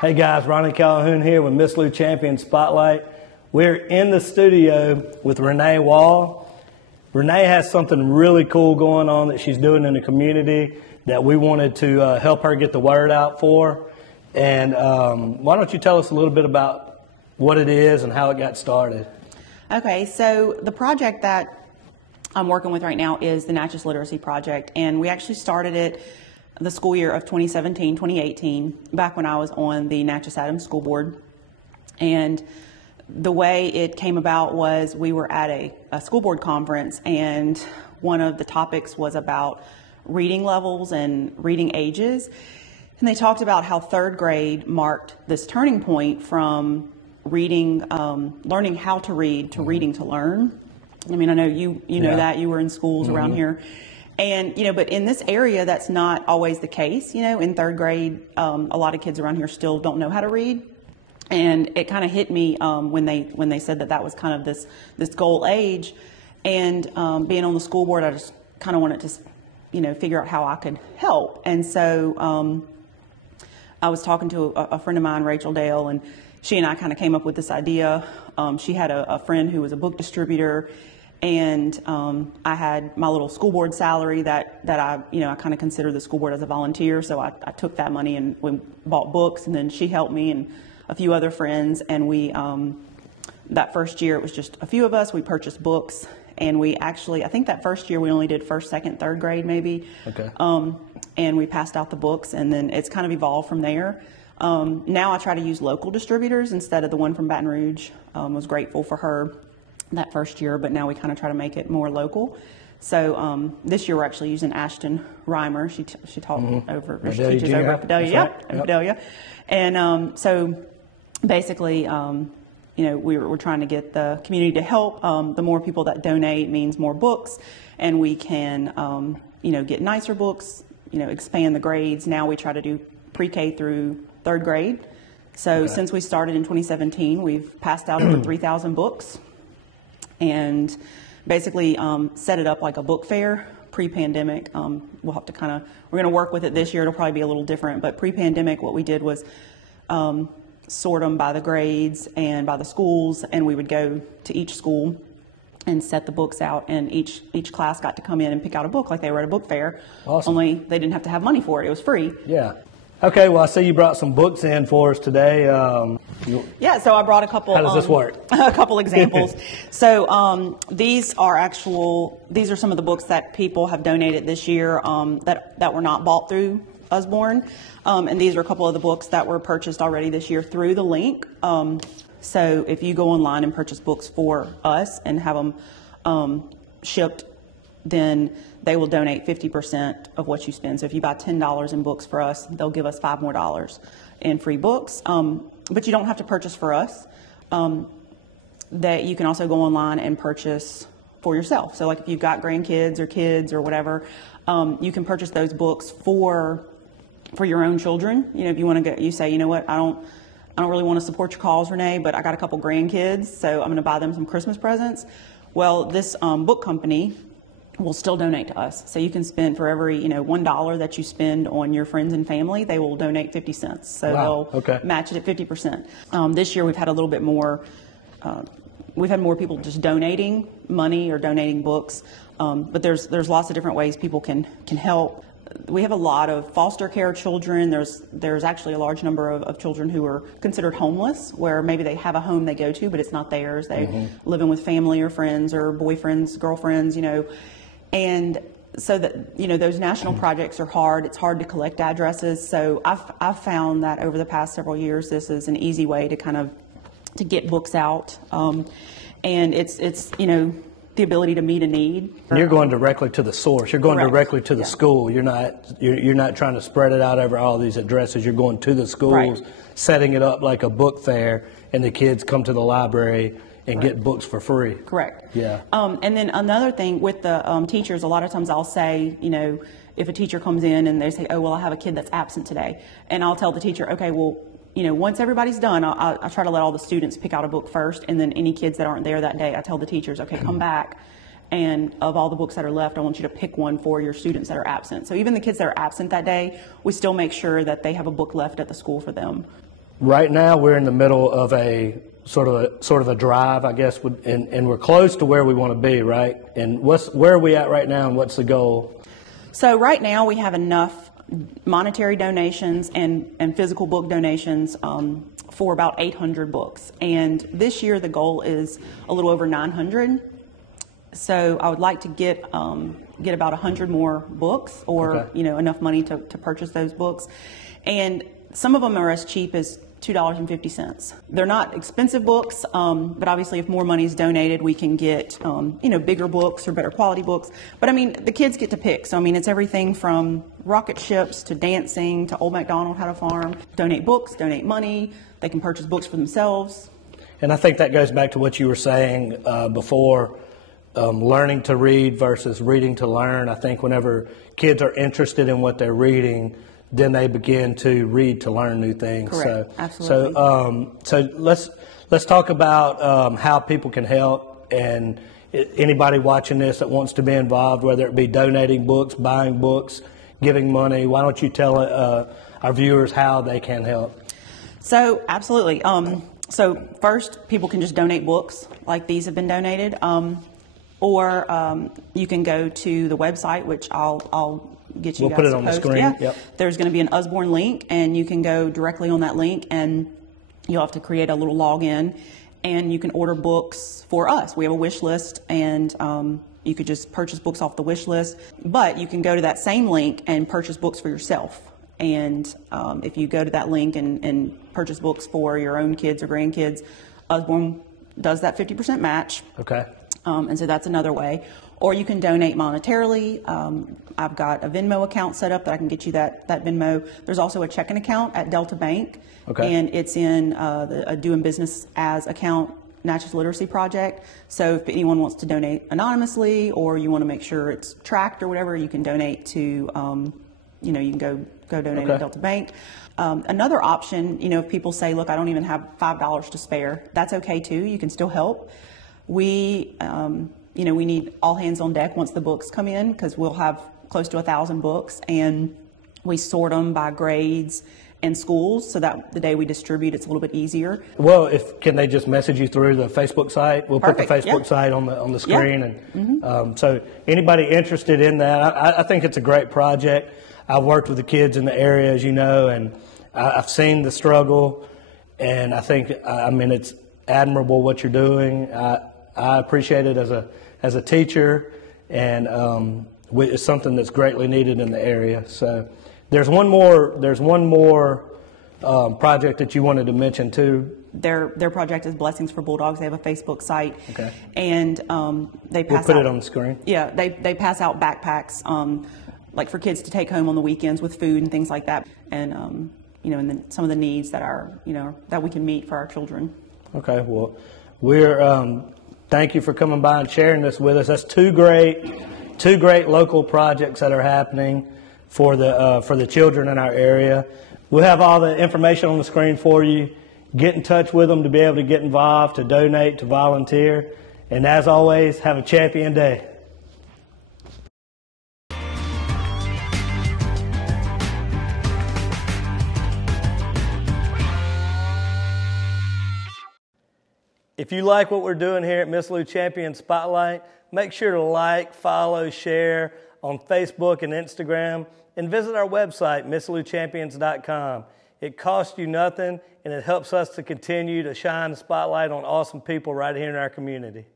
Hey guys, Ronnie Calhoun here with Miss Lou Champion Spotlight. We're in the studio with Renee Wall. Renee has something really cool going on that she's doing in the community that we wanted to help her get the word out for. And why don't you tell us a little bit about what it is and how it got started? Okay, so the project that I'm working with right now is the Natchez Literacy Project, and we actually started it the school year of 2017-2018, back when I was on the Natchez Adams School Board. And the way it came about was we were at a school board conference, and one of the topics was about reading levels and reading ages. And they talked about how third grade marked this turning point from reading, learning how to read to reading to learn. I mean, I know you know that, you were in schools around here. And, but in this area, that's not always the case. In third grade, a lot of kids around here still don't know how to read. And it kind of hit me when they said that was kind of this goal age. And being on the school board, I just kind of wanted to, figure out how I could help. And so I was talking to a friend of mine, Rachel Dale, and she and I kind of came up with this idea. She had a friend who was a book distributor. And I had my little school board salary that I kind of considered the school board as a volunteer. So I took that money and we bought books, and then she helped me and a few other friends. And we, that first year, it was just a few of us. We purchased books, and we actually, I think that first year we only did first, second, third grade maybe. Okay. And we passed out the books, and then it's kind of evolved from there. Now I try to use local distributors instead of the one from Baton Rouge. Was grateful for her that first year, but now we kind of try to make it more local. So this year we're actually using Ashton Reimer. She taught over, she teaches over at Fidelia. Fidelia. And so basically, we're trying to get the community to help. The more people that donate means more books, and we can, get nicer books, expand the grades. Now we try to do pre-K through third grade. So since we started in 2017, we've passed out over 3,000 books. And basically set it up like a book fair pre-pandemic. We'll have to we're going to work with it this year. It'll probably be a little different, but pre-pandemic what we did was sort them by the grades and by the schools, and we would go to each school and set the books out, and each class got to come in and pick out a book like they were at a book fair. Awesome. Only they didn't have to have money for it. It was free. Yeah. Okay, well, I see you brought some books in for us today. Yeah, so I brought a couple. How does this work? A couple examples. So these are some of the books that people have donated this year that were not bought through Usborne. And these are a couple of the books that were purchased already this year through the link. So if you go online and purchase books for us and have them shipped, then they will donate 50% of what you spend. So if you buy $10 in books for us, they'll give us $5 more in free books. But you don't have to purchase for us. That you can also go online and purchase for yourself. So like if you've got grandkids or kids or whatever, you can purchase those books for your own children. If you want to you say, you know what, I don't really want to support your cause, Renee, but I got a couple grandkids, so I'm going to buy them some Christmas presents. Well, this book company will still donate to us. So you can spend for every, $1 that you spend on your friends and family, they will donate 50 cents. So they'll match it at 50%. This year we've had a little bit more, we've had more people just donating money or donating books. But there's lots of different ways people can help. We have a lot of foster care children. There's actually a large number of children who are considered homeless, where maybe they have a home they go to, but it's not theirs. They living with family or friends or boyfriends, girlfriends, And so that, those national projects are hard. It's hard to collect addresses. So I've found that over the past several years, this is an easy way to get books out. And it's the ability to meet a need. And you're going directly to the source. You're going directly to the school. You're not trying to spread it out over all these addresses. You're going to the schools, setting it up like a book fair, and the kids come to the library and get books for free. Correct. Yeah. And then another thing with the teachers, a lot of times I'll say, if a teacher comes in and they say, oh, well, I have a kid that's absent today. And I'll tell the teacher, okay, well, once everybody's done, I try to let all the students pick out a book first. And then any kids that aren't there that day, I tell the teachers, okay, come back. And of all the books that are left, I want you to pick one for your students that are absent. So even the kids that are absent that day, we still make sure that they have a book left at the school for them. Right now, we're in the middle of a sort of a drive, I guess, and we're close to where we want to be, right? And where are we at right now, and what's the goal? So right now we have enough monetary donations and physical book donations for about 800 books. And this year the goal is a little over 900. So I would like to get about 100 more books, or enough money to purchase those books. And some of them are as cheap as $2.50. They're not expensive books, but obviously if more money is donated, we can get, bigger books or better quality books. But I mean, the kids get to pick. So I mean, it's everything from rocket ships to dancing to Old MacDonald Had a Farm. Donate books, donate money. They can purchase books for themselves. And I think that goes back to what you were saying before, learning to read versus reading to learn. I think whenever kids are interested in what they're reading, then they begin to read to learn new things. Correct. Absolutely. So let's talk about how people can help, and anybody watching this that wants to be involved, whether it be donating books, buying books, giving money. Why don't you tell our viewers how they can help? So absolutely. So first, people can just donate books like these have been donated, or you can go to the website, which I'll get you we'll guys put it to on post. the screen. Yeah. Yep. There's going to be an Usborne link, and you can go directly on that link, and you'll have to create a little login, and you can order books for us. We have a wish list, and you could just purchase books off the wish list, but you can go to that same link and purchase books for yourself. And if you go to that link and purchase books for your own kids or grandkids, Usborne does that 50% match. Okay. And so that's another way. Or you can donate monetarily. I've got a Venmo account set up that I can get you that Venmo. There's also a checking account at Delta Bank. Okay. And it's in a Doing Business As account, Natchez Literacy Project. So if anyone wants to donate anonymously, or you want to make sure it's tracked or whatever, you can donate to, you can go donate at Delta Bank. Another option, if people say, look, I don't even have $5 to spare, that's okay too. You can still help. We need all hands on deck once the books come in, because we'll have close to 1,000 books, and we sort them by grades and schools, so that the day we distribute, it's a little bit easier. Well, can they just message you through the Facebook site? We'll Perfect. Put the Facebook site on the screen, and so anybody interested in that, I think it's a great project. I've worked with the kids in the area, as you know, and I've seen the struggle, and I think it's admirable what you're doing. I appreciate it as a teacher, and it's something that's greatly needed in the area. So there's one more project that you wanted to mention too. Their project is Blessings for Bulldogs. They have a Facebook site. Okay. And they pass We'll put it on the screen. Yeah, they pass out backpacks, like for kids to take home on the weekends with food and things like that, and and then some of the needs that are that we can meet for our children. Okay. Well, we're thank you for coming by and sharing this with us. That's two great local projects that are happening for the children in our area. We'll have all the information on the screen for you. Get in touch with them to be able to get involved, to donate, to volunteer. And as always, have a champion day. If you like what we're doing here at Miss Lou Champion Spotlight, make sure to like, follow, share on Facebook and Instagram, and visit our website, MissLouChampions.com. It costs you nothing, and it helps us to continue to shine the spotlight on awesome people right here in our community.